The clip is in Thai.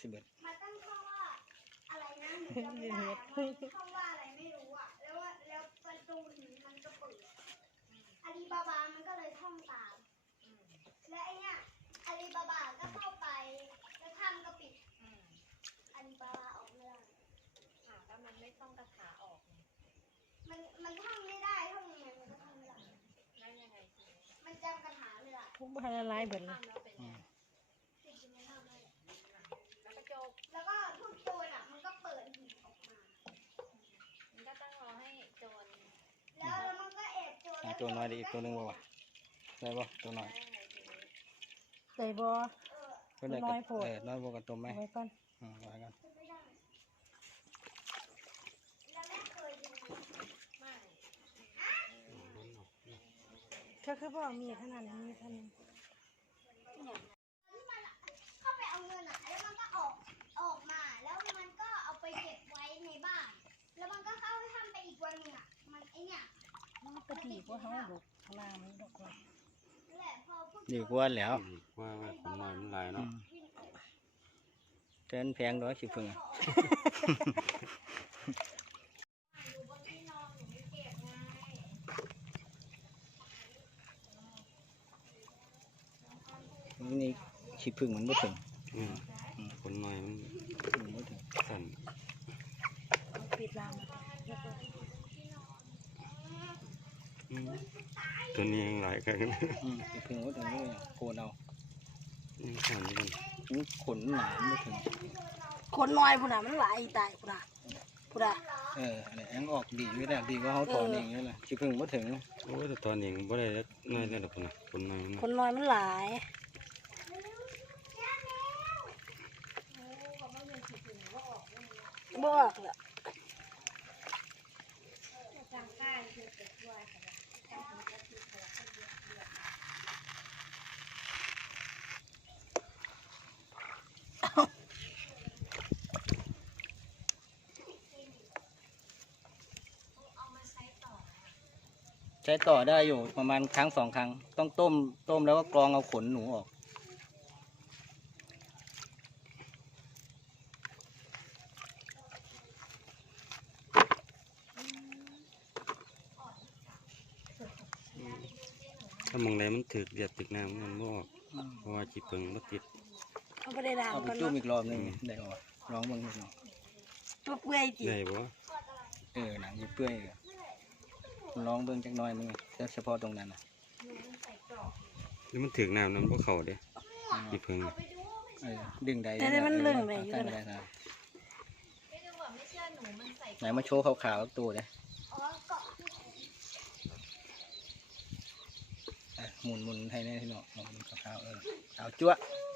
สิเบิดมันตั้งท่องว่าอะไรนะหนูจำไม่ได้อะมันท่องว่าอะไรไม่รู้อะ แล้วว่าแล้วประตูหนีมันก็เปิดอาลีบาบามันก็เลยท่องตาม อืมและไอเนี่ยอาลีบาบาก็เข้าไป แล้วถ้ำก็ปิดอืมอาลีบาบาออกไม่ได้ค่ะแล้วมันไม่ต้องกระถาออกไงมันมันท่องไม่ได้ท่องยังไงมันก็ท่องไม่ได้แล้วยังไงทีนี้มันจำคาถาไม่ได้ทุกบ้านละลายเบิดเลข้าย มแล้วเป็นไง ติดอยู่ในถ้ำนั่นแหละ แล้วก็จบ แล้วก็ทุกโจรอะ มันก็เปิดหีบออกมา มันก็ต้องรอให้โจร แล้วแล้วมันก็แอบโจร หา ตัวน้อยได้อีกตัวหนึงบ่วะได้บ่ตัวน้อยได้ไงทีนี้ใส่บ่เออตัวไหนน้ก็อยโพด เออน้อยบ่กับตัวไหมเอาไว้ก่อนอืมว่ากันไม่ได้แล้วแม่เคยดูไม่ก็คือบ่มีเท่านั้นมีเท่านั้น ที่มันอะเข้าไปเอาเงินอะ แล้วมันก็ออกออกมา แล้วมันก็เอาไปเก็บไว้ในบ้าน แล้วมันก็เข้าไปทำไปอีกวันหนึ่งอะ มันไอเนี่ย มันก็ดีก ว่าเฮาลูกข้างล่างมันดอกว่านั่นแหละพอพวกดีกว่าแล้วดีกว่าว่าคนน้อยมันหลายอืเนาะมเดินแพงดอกสิพึ่งอะอยู่บนที่นอนหนูไม่เก็บไงนี่สิพึ่งมันบ่ถึงอืมคนน้อยมันมันบ่ถึงสั่นปิดรางแล้วก็ อืม ตัวนี้ยังหลายกันอืมสิพึ่งบ่ถึงเลยโกนเอายังสั่นอยู่กันมันขนหนามันบ่ถึง คนน้อยพุ่นน่ะมันหลายตายพุ่นน่ะพุ่นน่ะเอออันนี้ยังออกดีอยู่แล้วดีกว่าเฮาถอนเองอยู่ล่ะสิพึ่งบ่ถึงโอ้ยแต่ตอนนี้บ่ได้น้อยแล้วดอกพุ่นน่ะคนน้อยมันคนน้อยมันหลายบ่ออกละ ช้ต่อได้อยู่ประมาณครั้งสองครั้ง ต้องต้มต้มแล้วก็กรองเอาขนหนูออก ถ้ามองใดมันถึกเดียดตึกน้ำมันบ่ออกเพราะว่าจิเปิงบ่ติดเอาไปได้ล้างเอาไปก่อนจุ่มเนาะอีกรอบหนึงได้ออกลองเบิ่งดูเนาะตัวเปื่อยจิได้บ่เออหนังจะเปื่อยอยู่ ลองเบิ่งจักหน่อยมึงเฉพาะตรงนั้นน่ะหรือมันถึกน้ำนั้นบ่เข้าเด้จิเปิงน่ะเออดึงได้แต่แต่มันเรื่องได้อยู่ตั้งนะได้นะไม่ดูแบบไม่เชื่อหนูมันใส่ไหนมาโชว์ขาวๆตัวเลยอ๋อเกาะที่อะหมุนหมุนให้แน่ที่เนาะหมุนขาวๆเออขาวจั๊วะเ